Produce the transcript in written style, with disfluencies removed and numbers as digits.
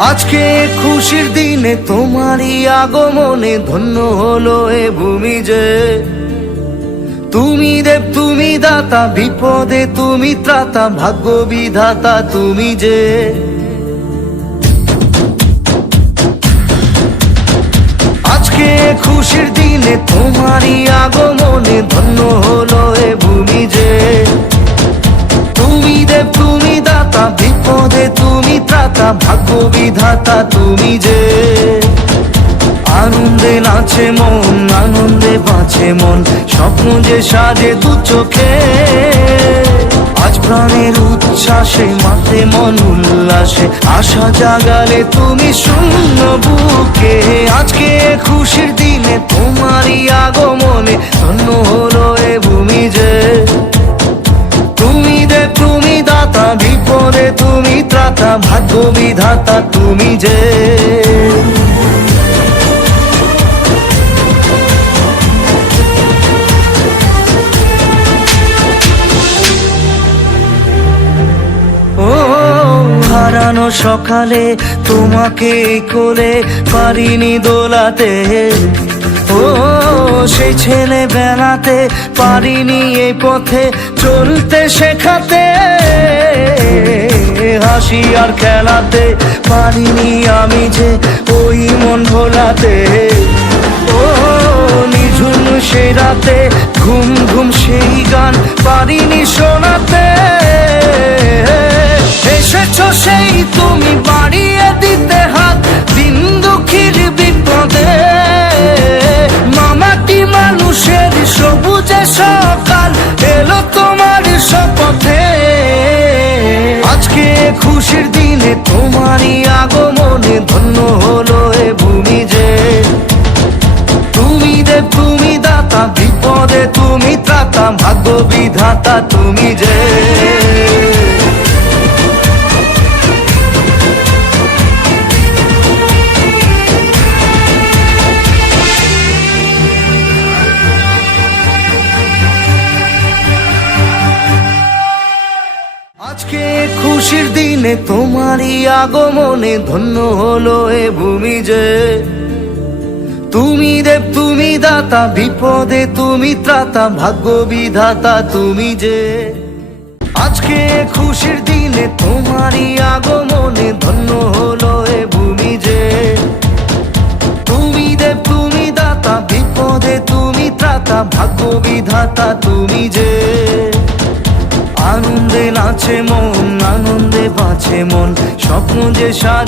আজকে খুশির দিনে তোমারই আগমনে ধন্য হলো এ ভূমি যে। তুমি দেব তুমি দাতা, বিপদে তুমি ত্রাতা, ভাগ্য বিধাতা তুমি যে। আজকে খুশির দিনে তোমারই আগমনে ধন্য হলো এ ভূমি যে। তুমি দেব তুমি দাতা, বিপদে তুমি ত্রাতা, ভাগ্য বিধাতা তুমি যে। আনন্দে নাচে মন, আনন্দে বাঁচে মন, স্বপ্ন যে সাজে দু চোখে। আজ প্রাণের উচ্ছ্বাসে মাতে মন উল্লাসে, আশা জাগালে তুমি শূন্য বুকে। আজকে খুশির দিনে তোমারই আগমনে ধন্য হলো এ ভূমি যে। তুমি দেব তুমি দাতা, বিপদে তুমি ত্রাতা, ভাগ্য বিধাতা তুমি যে। হারানো সকালে তোমাকে কোলে পারিনি দোলাতে, ও সেই ছেলে বেলাতে পারিনি এই পথে চলতে শেখাতে। হাসি আর খেলাতে পারিনি আমি যে ওই মন ভোলাতে। ও নিঝুম সেই রাতে ঘুম ঘুম সেই গান পারিনি শোনাতে। এসেছো সেই তুমি বাড়িয়ে দিতে হাত দিন দুঃখীর বিপদে। মামাটি মানুষের সবুজে সকাল এলো তোমার শপথে। আজকে খুশির দিনে তোমারই আগমনে ধন্য হলো এ ভূমি যে। তুমি দেব তুমি দাতা, বিপদে তুমি ত্রাতা, ভাগ্য বিধাতা তুমি যে। আজকে খুশির দিনে তোমারই আগমনে ধন্য হলো এ ভূমি যে। তুমি দেব তুমি দাতা, বিপদে তুমি ত্রাতা, ভাগ্য বিধাতা তুমি যে। আজকে খুশির দিনে তোমারই আগমনে ধন্য হলো এ ভূমি যে। তুমি দেব তুমি দাতা, বিপদে তুমি ত্রাতা, ভাগ্য বিধাতা তুমি যে। আনন্দে নাচে মন, আনন্দে বাঁচে মন, স্বপ্ন যে সাজে